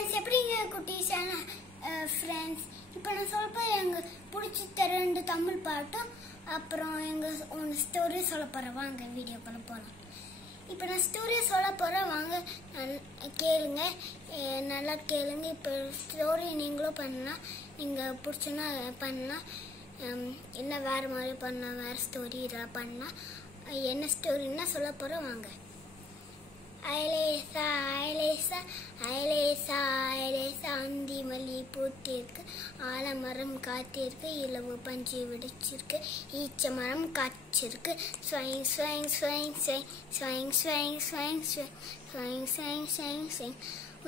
Friends எப்படிங்க குட்டீஸான friends இப்போ நான் சொல்ல எங்கள் பிடிச்ச 2 தமிழ் பாட்டும் அப்புறம் எங்கள் ஒன்று ஸ்டோரி சொல்ல போகிறேன். வாங்க வீடியோக்குள்ள போகலாம். இப்போ நான் ஸ்டோரி சொல்ல போகிறேன், வாங்க கேளுங்க, நல்லா கேளுங்க. இப்போ ஸ்டோரி நீங்களும் பண்ணலாம், நீங்கள் பிடிச்சோன்னா பண்ணலாம், என்ன வேறு மாதிரி பண்ணலாம், வேறு ஸ்டோரி இதெல்லாம் பண்ணலாம். என்ன ஸ்டோரின்னா சொல்ல போகிறோம், வாங்க. அயலேசா அயலேசா அயலேசா அயலேசா அந்தி மல்லி பூத்திருக்கு, ஆலமரம் காத்திருக்கு, இலவு பஞ்சு விடிச்சிருக்கு, ஈச்ச மரம் காய்ச்சிருக்கு, ஸ்வைங் ஸ்வைங் ஸ்வைங் ஸ்வைங் ஸ்வைங் ஸ்வைங் ஸ்வைங் ஸ்வைங் ஸ்வைங் ஸ்வைங்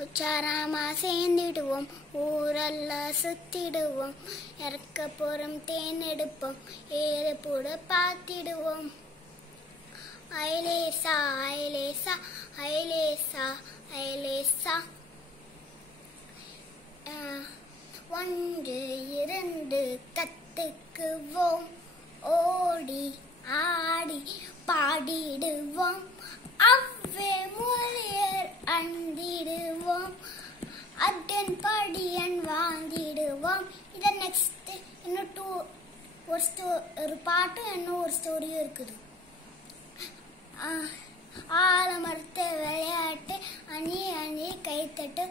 உச்சாராமா சேர்ந்திடுவோம், ஊரெல்லாம் சுத்திடுவோம், இறக்க போகிறோம் தேன் எடுப்போம், ஏறு கூட பார்த்திடுவோம். அயலேசா அயலேசா அயலேசா அயலேசா 1 2 கத்துக்குவோம், ஓடி ஆடி பாடிடுவோம், அவ்வே மொழியர் அந்திடுவோம், அட்டன் படியன் வாழ்ந்திடுவோம். இதை நெக்ஸ்ட் இன்னும் ஒரு பாட்டும் இன்னும் ஒரு ஸ்டோரியும் இருக்குது. ஆலமரத்தை விளையாட்டு, அணி அணி கைத்தட்டு,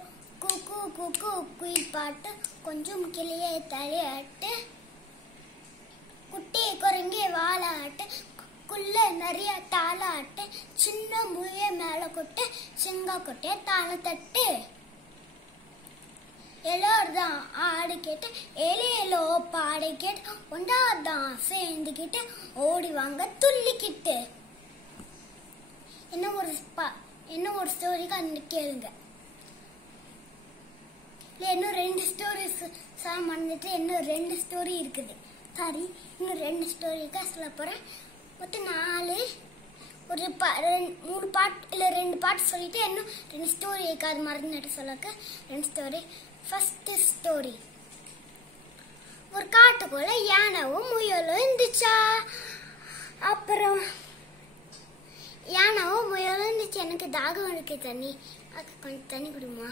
குக்கு குக்கு குயில் பாட்டு, கொஞ்சம் கிளியை தலையாட்டு, குட்டி குரங்கி வாழாட்டு, குள்ள நிறைய தாளாட்டு, சின்ன முய மேல கொட்டு, சிங்க கொட்டை தாள தட்டு, எல்லோருதான் ஆடு கேட்டு, எலியலோ பாடு கேட்டு, ஒன்றாதான் சேர்ந்துக்கிட்டு, ஓடி வாங்க துள்ளிக்கிட்டு. என்ன ஒரு ஸ்டோரிக்கு அந்த கேளுங்க. இன்னும் 2 ஸ்டோரிஸ் மறந்துட்டு இன்னும் 2 ஸ்டோரி இருக்குது. சாரி, இன்னும் 2 ஸ்டோரிக்கா சொல்ல போறேன். மொத்தம் 4 3 பாட்டு இல்லை 2 பாட்டு சொல்லிட்டு இன்னும் 2 ஸ்டோரி இருக்கு, அது மறந்துட்டு சொல்லக்க 2 ஸ்டோரி. First story. ஒரு காட்டுக்குள்ள யானைவும் முயலும் இருந்துச்சா. அப்புறம் யானாவும் முயலும் இருந்துச்சு. எனக்கு தாகம் இருக்கு, தண்ணி கொஞ்சம் தண்ணி குடிமா,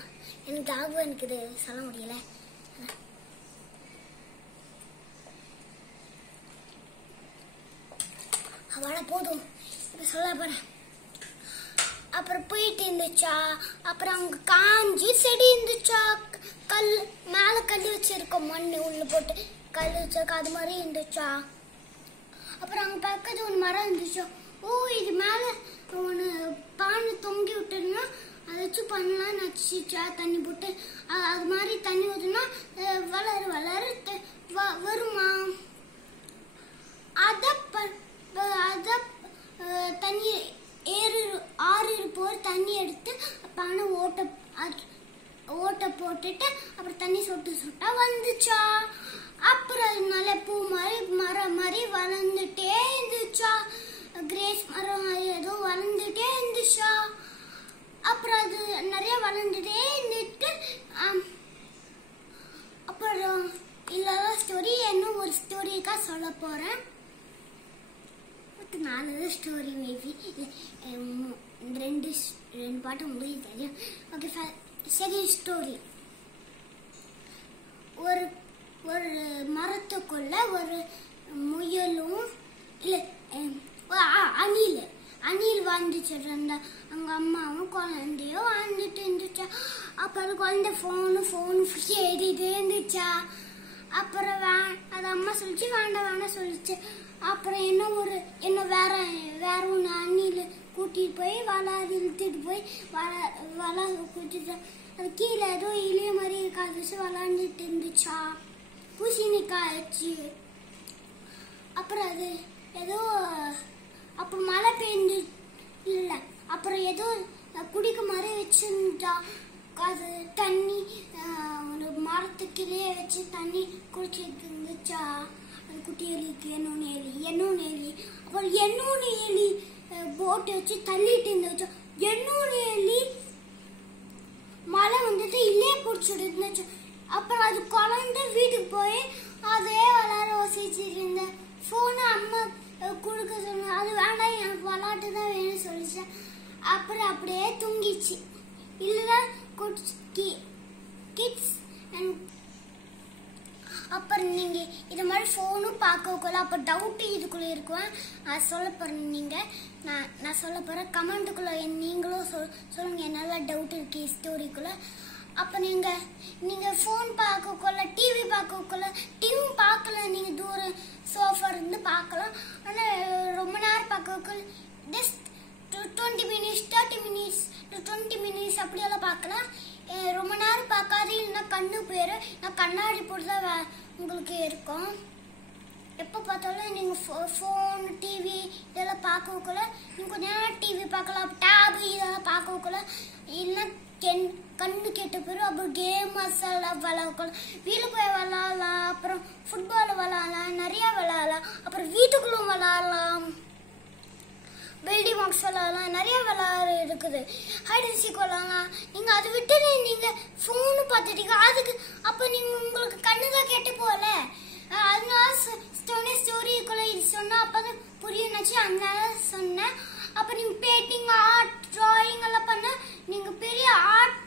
எனக்கு தாகம் இருக்குது, சொல்ல முடியல. அவளை போதும், இப்ப சொல்ல போறேன். அப்புறம் போயிட்டு இருந்துச்சா. அப்புறம் அங்க காஞ்சி செடி இருந்துச்சா, கல் மேல கல் வச்சிருக்கோம், மண்ணு உள்ள போட்டு கல் வச்சிருக்க, அது மாதிரி இருந்துச்சா. அப்புறம் அங்க பக்கத்து ஒரு மரம் இருந்துச்சா. ஓ, இது மேல ஒன்று பானை தொங்கி விட்டுருந்தா அதை வச்சு பண்ணலாம் நச்சுச்சா. தண்ணி போட்டு அது மாதிரி தண்ணி ஊற்றுனா வளர வளர வருமா. அத தண்ணி ஆறு போர் தண்ணி எடுத்து பானை ஓட்ட போட்டுட்டு அப்புறம் தண்ணி சொட்டு சொட்டா வந்துச்சா. அப்புறம் அது நல்ல பூ மாதிரி மரம் மாதிரி வளர்ந்துட்டே இருந்துச்சா. கிரேஸ் மரம் ஏதோ வளர்ந்துட்டே இருந்துச்சா. அப்புறம் அது நிறைய வளர்ந்துட்டே இருந்துட்டு அப்புறம் இல்லாத ஸ்டோரி இன்னும் ஒரு ஸ்டோரிக்கா சொல்ல போறேன். 4 ஸ்டோரி மேபி 2 பாட்டு உங்களுக்கு தெரியும். ஓகே, சரி. ஸ்டோரி. ஒரு மரத்துக்குள்ள ஒரு முயலும் இல்லை அணில் வாழ்ந்துச்சு. அவங்க அம்மாவும் குழந்தையும் வாழ்ந்துட்டு இருந்துச்சா. அப்புறம் குழந்தை ஃபோனு ஏறிட்டே இருந்துச்சா. அப்புறம் அது அம்மா சொல்லிச்சு, வேண்டாம் சொல்லிச்சு. அப்புறம் இன்னும் வேற ஒன்று அணில் கூட்டிட்டு போய் வளாது இழுத்துட்டு போய் வளா கூட்டிட்டு அது கீழே ஏதோ இளைய மாதிரி இருக்காது வச்சு விளாண்டுட்டு இருந்துச்சா. பூசணிக்காய் ஆச்சு. அப்புறம் அது ஏதோ அப்புறம் மழை பெய்ந்து இல்லை, அப்புறம் ஏதோ குடிக்க மாதிரி வச்சுருந்துச்சா. அது தண்ணி ஒரு மரத்துக்கிலேயே வச்சு தண்ணி குடிச்சிட்டு இருந்துச்சா. அது குட்டி எலிக்கு என்னொன்னு எலி அப்புறம் என்னொன்னு எலி போட்டு வச்சு தள்ளிட்டு இருந்துச்சா. என்னொன்னு எலி மழை வந்துட்டு இல்லையே பிடிச்சிட்டு இருந்துச்சு. அப்புறம் அது குழந்தை வீட்டுக்கு போய் அதே விளாட வசிச்சுட்டு இருந்த ஃபோனை அம்மா கொடுக்க சொன்ன. அது வேண்டாம், எனக்கு விளாட்டு தான் வேணும்னு சொல்லிச்சேன். அப்புறம் அப்படியே தூங்கிச்சு. இல்லைன்னா கிட்ஸ் அண்ட் அப்புறம் நீங்க இது மாதிரி போனும் பார்க்கக்குள்ள அப்ப டவுட் இதுக்குள்ள இருக்கும். அது சொல்ல போறேன். நீங்க நான் சொல்ல போறேன். கமெண்ட்டுக்குள்ள நீங்களும் சொல்லுங்க என்னெல்லாம் டவுட் இருக்கு ஸ்டோரிக்குள்ள. அப்ப நீங்க போன் பார்க்கக்குள்ள டிவி பார்க்கக்குள்ள டிவி பார்க்கல, நீங்க தூரம் சோஃபா இருந்து பார்க்கலாம். ஆனா ரொம்ப நேரம் பார்க்கக்குள்ள ஜஸ்ட் 20 minutes 30 minutes 20 minutes அப்படியெல்லாம் பார்க்கலாம். ரொம்ப நேரம் பார்க்காது, இல்லைன்னா கண்ணு போயிரு. நான் கண்ணாடி போட்டுதான் உங்களுக்கு இருக்கும். எப்போ பார்த்தாலும் நீங்க ஃபோன் டிவி இதெல்லாம் பார்க்கக்குள்ள நீங்க கொஞ்ச நேரம் டிவி பார்க்கலாம், டேப் இதெல்லாம் பார்க்கக்குள்ள இல்லைன்னா கண்ணு கெட்டு போயிடும். அப்புறம் கேம்ஸ் எல்லாம் விளையாடலாம், வீட்டில் போய் விளையாடலாம், அப்புறம் ஃபுட்பால் விளையாடலாம், நிறைய விளையாடலாம். அப்புறம் வீட்டுக்குள்ள விளையாடலாம், பில்டிங் பாக்ஸ் விளையாடலாம், நிறைய விளையாட இருக்குது. ஹைட் அண்ட் சீக் விளையாடலாம். நீங்க அதை விட்டு நீங்க போன் பார்த்துட்டீங்க அதுக்கு அப்ப நீங்க உங்களுக்கு கண்ணுதான் கெட்டு போகல. அதனால ஸ்டோரிக்குள்ள இது சொன்னா அப்பதான் புரியும்னாச்சு, அதனால சொன்னேன். அப்ப நீங்க பெயிண்டிங் ஆர்ட் டிராயிங் எல்லாம் பண்ண நீங்க பெரிய ஆர்ட்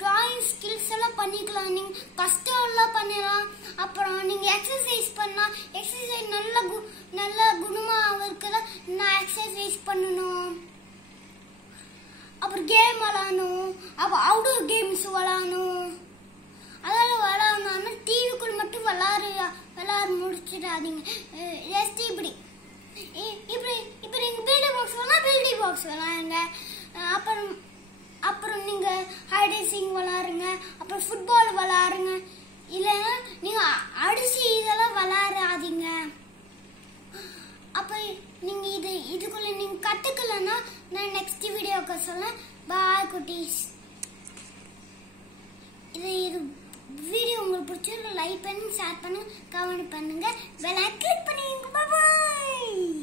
டிராயிங் ஸ்கில்ஸ் எல்லாம் பண்ணிக்கலாம். நீங்க கஷ்டம் எல்லாம் பண்ணலாம். அப்புறம் நீங்க எக்ஸசைஸ் பண்ணா எக்ஸசைஸ் நல்ல குணமா இருக்குல்ல, நான் எக்ஸசைஸ் பண்ணணும். அப்புறம் கேம் விளையாடணும், அப்புறம் அவுட்டோர் கேம்ஸ் விளையாடணும். அதெல்லாம் விளையாடணும். டிவிக்குள்ள மட்டும் விளையாட முடிச்சிடாதீங்க. ஜஸ்ட் இப்படி நீங்க பில்டிங் பாக்ஸ் விளையாடுங்க. அப்புறம் நீங்க ஹைட் அண்ட் சீக் விளையாடுங்க, அப்புறம் ஃபுட்பால் விளையாடுங்க. இல்லைன்னா நீங்க அடிச்சு இதெல்லாம் விளையாடாதீங்க. அப்ப நீங்க இதுக்குள்ள நீங்க கத்துக்கலன்னா நான் நெக்ஸ்ட் வீடியோக்கு சொல்றேன். பாய் குட்டீஸ். இது வீடியோ உங்களுக்கு பிடிச்சிருந்தா லைக் பண்ணுங்க, ஷேர் பண்ணுங்க, கமெண்ட் பண்ணுங்க, பெல் ஐகான் கிளிக் பண்ணுங்க. பாய்.